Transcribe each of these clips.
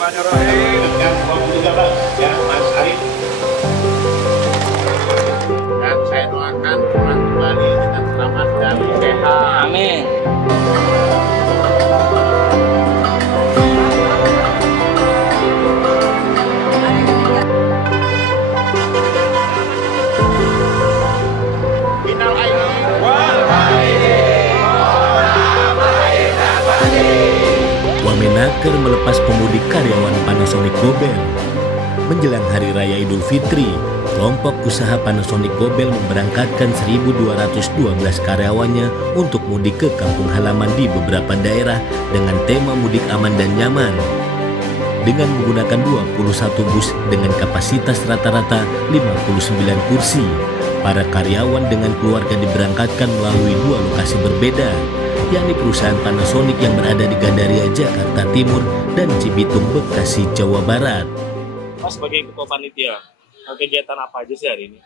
Bismillahirrahmanirrahim. Yang juga Bang, ya Mas Arif. Dan saya doakan pulang kembali dengan selamat dan sehat. Amin. Minal aidin wal Wamenaker melepas pemudik karyawan Panasonic Gobel. Menjelang Hari Raya Idul Fitri, kelompok usaha Panasonic Gobel memberangkatkan 1.212 karyawannya untuk mudik ke kampung halaman di beberapa daerah dengan tema mudik aman dan nyaman. Dengan menggunakan 21 bus dengan kapasitas rata-rata 59 kursi, para karyawan dengan keluarga diberangkatkan melalui dua lokasi berbeda, yakni perusahaan Panasonic yang berada di Gandaria, Jakarta Timur, dan Cibitung, Bekasi, Jawa Barat. Mas, sebagai ketua panitia, kegiatan apa aja sih hari ini?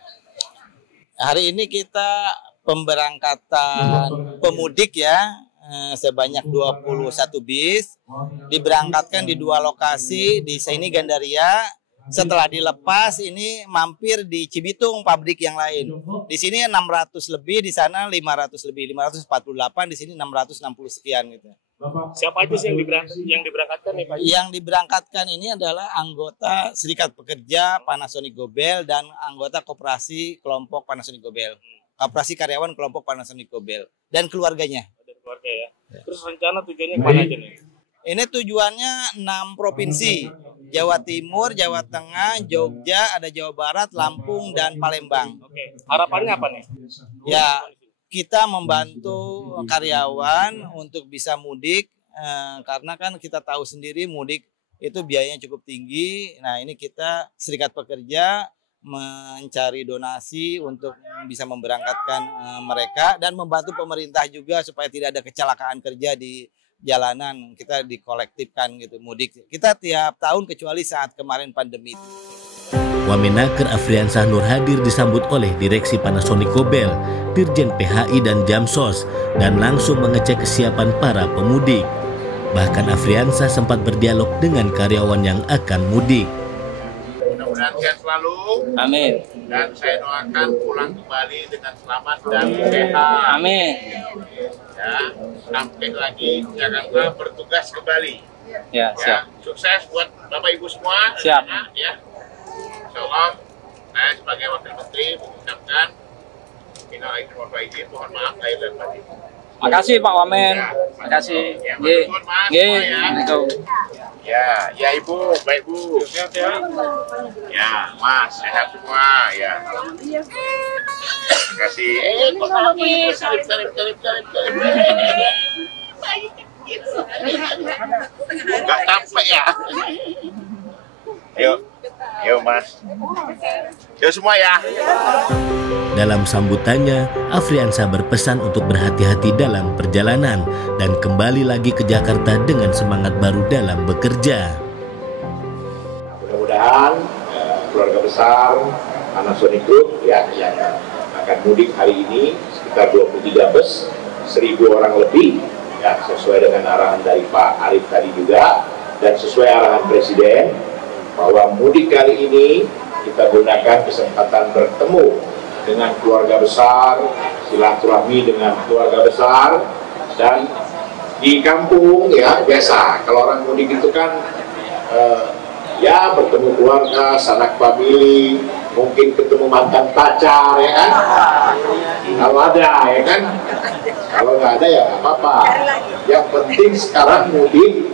Hari ini kita pemberangkatan pemudik ya, sebanyak 21 bis, diberangkatkan di dua lokasi, di sini Gandaria. Setelah dilepas ini mampir di Cibitung, pabrik yang lain. Di sini 600 lebih, di sana 500 lebih, 548, di sini 660 sekian gitu. Siapa aja sih yang diberangkatkan nih Pak? Yang diberangkatkan ini adalah anggota Serikat Pekerja Panasonic Gobel dan anggota koperasi kelompok Panasonic Gobel. Koperasi karyawan kelompok Panasonic Gobel dan keluarganya. Dari keluarga ya. Terus rencana tujuannya kemana aja nih? Ini tujuannya 6 provinsi, Jawa Timur, Jawa Tengah, Jogja, ada Jawa Barat, Lampung, dan Palembang. Oke, harapannya apa nih? Ya, kita membantu karyawan untuk bisa mudik, karena kan kita tahu sendiri mudik itu biayanya cukup tinggi. Nah, ini kita Serikat Pekerja mencari donasi untuk bisa memberangkatkan mereka dan membantu pemerintah juga supaya tidak ada kecelakaan kerja di jalanan. Kita dikolektifkan gitu mudik. Kita tiap tahun kecuali saat kemarin pandemi. Wamenaker Afriansah Nur hadir disambut oleh Direksi Panasonic Gobel, Dirjen PHI dan Jamsos, dan langsung mengecek kesiapan para pemudik. Bahkan Afriansah sempat berdialog dengan karyawan yang akan mudik. Mudah-mudahan sehat selalu. Amin. Dan saya doakan pulang kembali dengan selamat dan sehat. Amin. Ya, sampai lagi Jakarta bertugas kembali. Ya, siap. Sukses buat Bapak Ibu semua. Siap. Ya. Insyaallah saya sebagai Wakil Menteri mengucapkan minal aidin wal faizin, mohon maaf lahir dan batin. Makasih Pak Wamen. Ya, Makasih. Ya, Nggih. matur, Mas, Nggih. semua ya. Ya Ibu, baik Bu. Sehat ya. Ya, Mas, sehat semua ya. Terima kasih. Kok nangis? Salib. Enggak capek ya. Yuk Mas. Yuk semua ya. Dalam sambutannya, Afriansah berpesan untuk berhati-hati dalam perjalanan dan kembali lagi ke Jakarta dengan semangat baru dalam bekerja. Mudah-mudahan keluarga besar Panasonic Group ya yang akan mudik hari ini sekitar 23 bus, 1.000 orang lebih ya, sesuai dengan arahan dari Pak Arif tadi juga dan sesuai arahan Presiden bahwa mudik kali ini kita gunakan kesempatan bertemu dengan keluarga besar, silaturahmi dengan keluarga besar, dan di kampung ya biasa kalau orang mudik itu kan ya bertemu keluarga, sanak famili, mungkin ketemu mantan pacar ya kan, kalau ada ya kan, kalau nggak ada ya nggak apa-apa. Yang penting sekarang mudik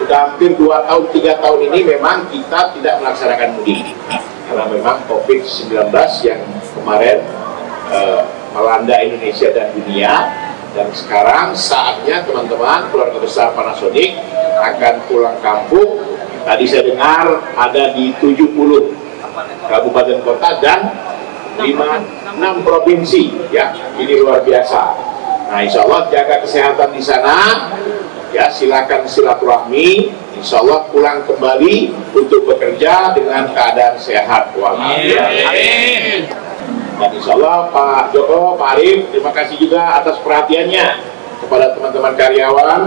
sudah hampir 2 tahun 3 tahun ini memang kita tidak melaksanakan mudik karena memang COVID-19 yang kemarin melanda Indonesia dan dunia, dan sekarang saatnya teman-teman keluarga besar Panasonic akan pulang kampung. Tadi saya dengar ada di 70 kabupaten kota dan 6 provinsi ya, ini luar biasa. Nah, insya Allah jaga kesehatan di sana ya, silakan silaturahmi, insya Allah pulang kembali untuk bekerja dengan keadaan sehat walafiat. Amin. Dan insya Allah Pak Joko, Pak Arif, terima kasih juga atas perhatiannya kepada teman-teman karyawan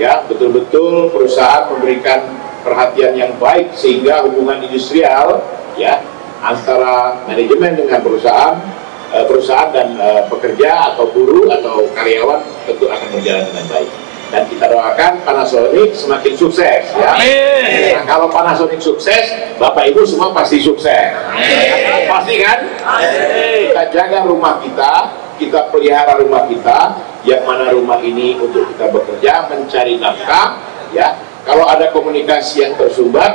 ya, betul-betul perusahaan memberikan perhatian yang baik sehingga hubungan industrial ya antara manajemen dengan perusahaan dan pekerja atau buruh atau karyawan tentu akan berjalan dengan baik. Dan kita doakan Panasonic semakin sukses ya. Nah, kalau Panasonic sukses, Bapak Ibu semua pasti sukses. Pasti kan? Kita jaga rumah kita pelihara rumah kita, yang mana rumah ini untuk kita bekerja, mencari nafkah ya. Kalau ada komunikasi yang tersumbat,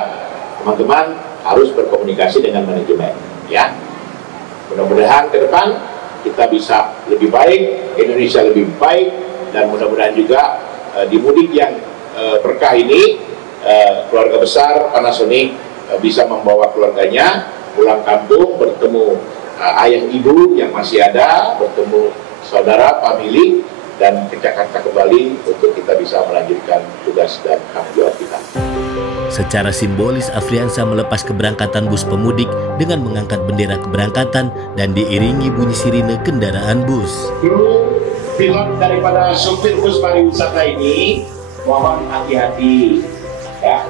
teman-teman harus berkomunikasi dengan manajemen ya. Mudah-mudahan ke depan kita bisa lebih baik, Indonesia lebih baik, dan mudah-mudahan juga di mudik yang berkah ini keluarga besar Panasonic bisa membawa keluarganya pulang kampung, bertemu ayah ibu yang masih ada, bertemu saudara, famili, dan ke Jakarta kembali untuk kita bisa melanjutkan tugas dan tanggung jawab kita. Secara simbolis, Afriansa melepas keberangkatan bus pemudik dengan mengangkat bendera keberangkatan dan diiringi bunyi sirine kendaraan bus. Kru pilot daripada supir bus pariwisata ini mohon hati-hati ya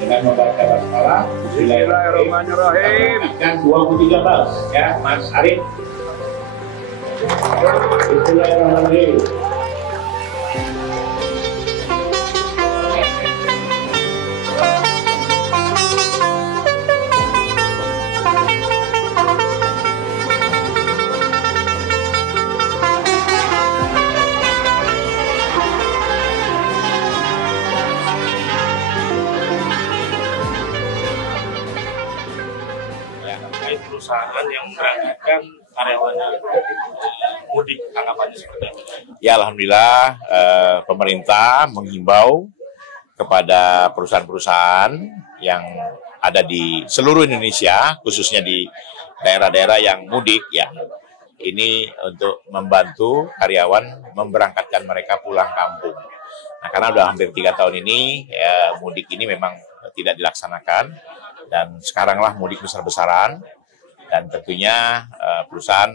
dengan membaca basmalah. Bismillahirrahmanirrahim. Akan 2013 ya, Mas Arif. Bismillahirrahmanirrahim. Perusahaan yang memberangkatkan karyawannya mudik, tanggapannya seperti apa? Ya, alhamdulillah pemerintah menghimbau kepada perusahaan-perusahaan yang ada di seluruh Indonesia, khususnya di daerah-daerah yang mudik ya. Ini untuk membantu karyawan memberangkatkan mereka pulang kampung. Nah, karena udah hampir 3 tahun ini ya, mudik ini memang tidak dilaksanakan, dan sekaranglah mudik besar-besaran. Dan tentunya perusahaan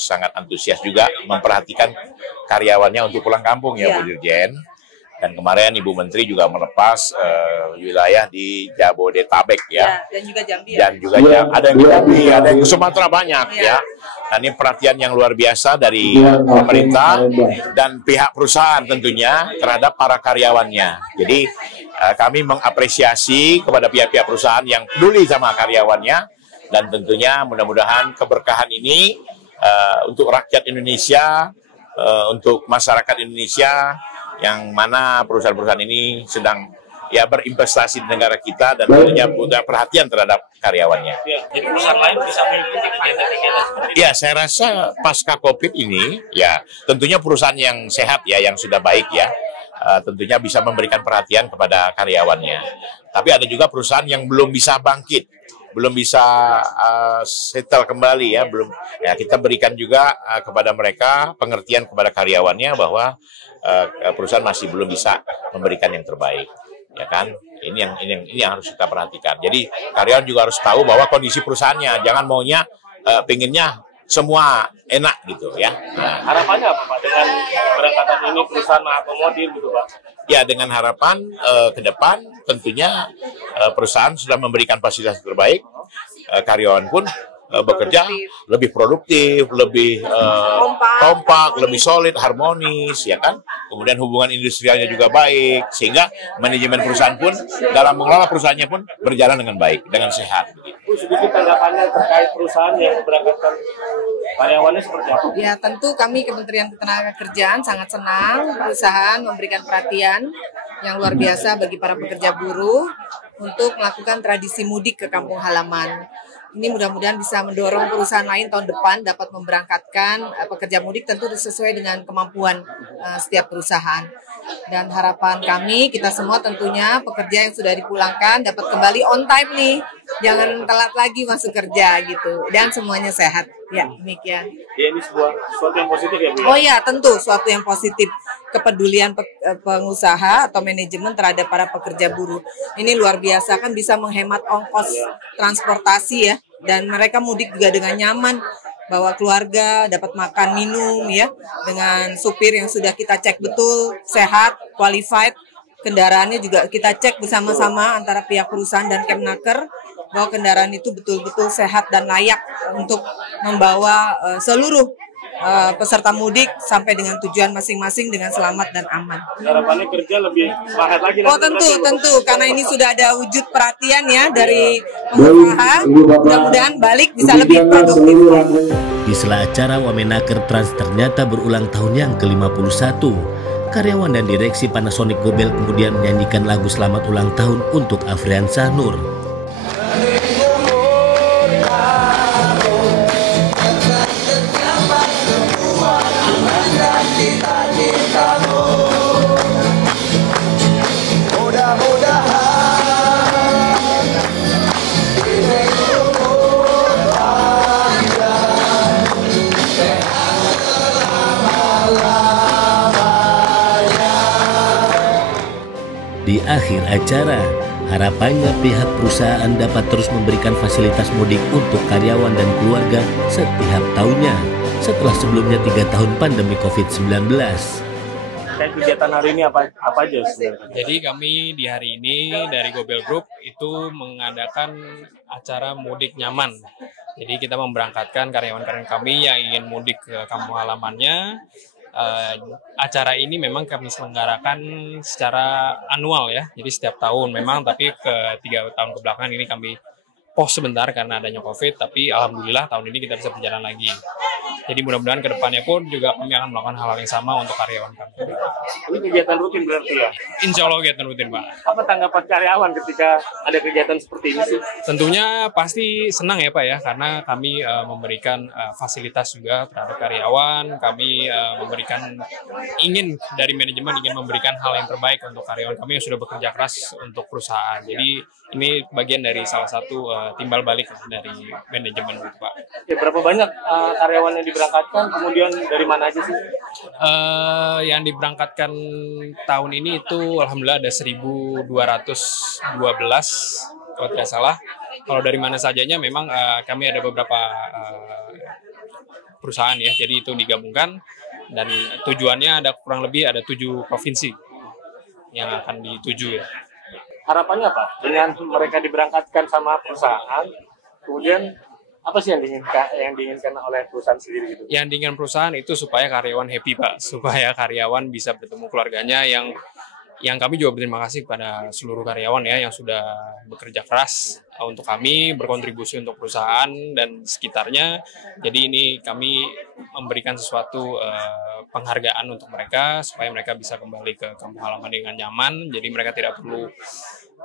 sangat antusias juga memperhatikan karyawannya untuk pulang kampung ya, Bu Dirjen. Dan kemarin Ibu Menteri juga melepas wilayah di Jabodetabek ya. Dan juga Jambi ya. Dan juga ada yang di Jambi, ada yang ke Sumatera banyak ya. Nah, ini perhatian yang luar biasa dari pemerintah dan pihak perusahaan tentunya terhadap para karyawannya. Jadi kami mengapresiasi kepada pihak-pihak perusahaan yang peduli sama karyawannya. Dan tentunya mudah-mudahan keberkahan ini untuk rakyat Indonesia, untuk masyarakat Indonesia, yang mana perusahaan-perusahaan ini sedang ya berinvestasi di negara kita dan tentunya punya perhatian terhadap karyawannya. Ya, jadi perusahaan lain bisa mengikuti kegiatan-kegiatan seperti itu. Ya, saya rasa pasca COVID ini, ya tentunya perusahaan yang sehat ya, yang sudah baik ya, tentunya bisa memberikan perhatian kepada karyawannya. Tapi ada juga perusahaan yang belum bisa bangkit, belum bisa settle kembali ya, belum ya, kita berikan juga kepada mereka pengertian kepada karyawannya bahwa perusahaan masih belum bisa memberikan yang terbaik ya kan. Ini yang harus kita perhatikan. Jadi karyawan juga harus tahu bahwa kondisi perusahaannya, jangan maunya pengennya semua enak gitu ya. Nah, harapannya apa Pak dengan keberangkatan ini perusahaan mengakomodir gitu Pak? Ya, dengan harapan ke depan tentunya perusahaan sudah memberikan fasilitas terbaik, karyawan pun bekerja lebih produktif, lebih kompak, lebih solid, harmonis, ya kan? Kemudian hubungan industrialnya juga baik, sehingga manajemen perusahaan pun dalam mengelola perusahaannya pun berjalan dengan baik, dengan sehat. Bu, sedikit tanggapannya terkait perusahaan yang memberangkatkan karyawannya seperti apa? Ya, tentu kami Kementerian Ketenagakerjaan sangat senang perusahaan memberikan perhatian yang luar biasa bagi para pekerja buruh untuk melakukan tradisi mudik ke kampung halaman. Ini mudah-mudahan bisa mendorong perusahaan lain tahun depan dapat memberangkatkan pekerja mudik, tentu sesuai dengan kemampuan setiap perusahaan. Dan harapan kami, kita semua tentunya pekerja yang sudah dipulangkan dapat kembali on time nih. Jangan telat lagi masuk kerja gitu. Dan semuanya sehat. Ya, demikian. Ya, ini suatu yang positif ya Bu? Oh ya, tentu suatu yang positif. Kepedulian pengusaha atau manajemen terhadap para pekerja buruh. Ini luar biasa, kan bisa menghemat ongkos transportasi ya. Dan mereka mudik juga dengan nyaman, bawa keluarga, dapat makan, minum ya. Dengan supir yang sudah kita cek betul, sehat, qualified. kendaraannya juga kita cek bersama-sama antara pihak perusahaan dan Kemnaker bahwa kendaraan itu betul-betul sehat dan layak untuk membawa seluruh peserta mudik sampai dengan tujuan masing-masing dengan selamat dan aman. Harapannya kerja lebih semangat lagi. Oh tentu, karena ini sudah ada wujud perhatian ya dari pengusaha. Mudah-mudahan balik bisa lebih produktif. Di sela acara Wamenaker Trans ternyata berulang tahun yang ke-51. Karyawan dan direksi Panasonic Gobel kemudian menyanyikan lagu selamat ulang tahun untuk Afriansyah Nur. Di akhir acara, harapannya pihak perusahaan dapat terus memberikan fasilitas mudik untuk karyawan dan keluarga setiap tahunnya setelah sebelumnya 3 tahun pandemi COVID-19. Dan kegiatan hari ini apa aja sebenarnya? Jadi kami di hari ini dari Gobel Group itu mengadakan acara mudik nyaman. Jadi kita memberangkatkan karyawan-karyawan kami yang ingin mudik ke kampung halamannya. Acara ini memang kami selenggarakan secara anual ya, jadi setiap tahun memang, tapi ke 3 tahun kebelakang ini kami pause sebentar karena adanya COVID, tapi alhamdulillah tahun ini kita bisa berjalan lagi. Jadi mudah-mudahan ke depannya pun juga kami akan melakukan hal-hal yang sama untuk karyawan kami. Ini kegiatan rutin berarti ya? Insya Allah kegiatan rutin, Pak. Apa tanggapan karyawan ketika ada kegiatan seperti ini sih? Tentunya pasti senang ya Pak ya, karena kami memberikan fasilitas juga terhadap karyawan. Kami dari manajemen ingin memberikan hal yang terbaik untuk karyawan kami yang sudah bekerja keras untuk perusahaan. Jadi ini bagian dari salah satu timbal balik dari manajemen gitu Pak. Ya, berapa banyak karyawan yang diberangkatkan, kemudian dari mana aja sih? Yang diberangkatkan tahun ini itu alhamdulillah ada 1.212 kalau tidak salah. Kalau dari mana sajanya memang kami ada beberapa perusahaan ya, jadi itu digabungkan dan tujuannya ada kurang lebih ada 7 provinsi yang akan dituju ya. Harapannya apa? Dengan mereka diberangkatkan sama perusahaan, kemudian apa sih yang diinginkan oleh perusahaan sendiri gitu? Yang diinginkan perusahaan itu supaya karyawan happy Pak, supaya karyawan bisa bertemu keluarganya. Yang kami juga berterima kasih kepada seluruh karyawan ya yang sudah bekerja keras untuk kami, berkontribusi untuk perusahaan dan sekitarnya. Jadi ini kami memberikan sesuatu penghargaan untuk mereka supaya mereka bisa kembali ke kampung halaman dengan nyaman. Jadi mereka tidak perlu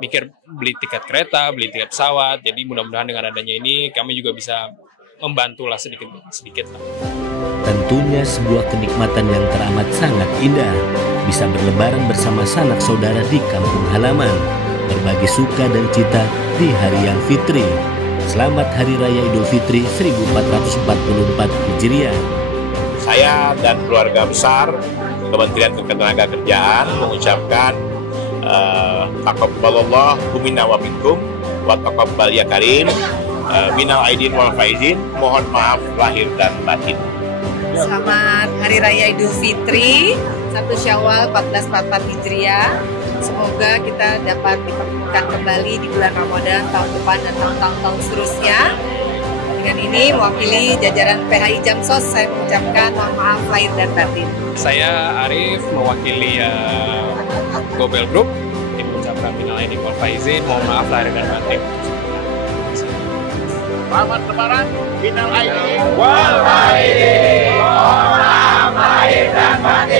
mikir beli tiket kereta, beli tiket pesawat. Jadi mudah-mudahan dengan adanya ini kami juga bisa membantulah sedikit. Tentunya sebuah kenikmatan yang teramat sangat indah. Bisa berlebaran bersama sanak saudara di kampung halaman. Berbagi suka dan cita di hari yang fitri. Selamat Hari Raya Idul Fitri 1444 Hijriah. Saya dan keluarga besar Kementerian Ketenagakerjaan mengucapkan taqabbalallahu minna wa minkum wa taqabbal ya karim, minal aidin wal faizin, mohon maaf lahir dan batin. Selamat Hari Raya Idul Fitri 1 Syawal 1444 Hijriah. Semoga kita dapat dipertemukan kembali di bulan Ramadan tahun depan dan tahun-tahun seterusnya. Dengan ini mewakili jajaran PHI Jamsos, saya mengucapkan mohon maaf lahir dan batin. Saya Arif mewakili Gobel Group, ingin mengucapkan minal aidin wal faizin, mohon maaf lahir dan batin. Selamat Lebaran, minal aidin wal faizin, mohon maaf lahir dan batin.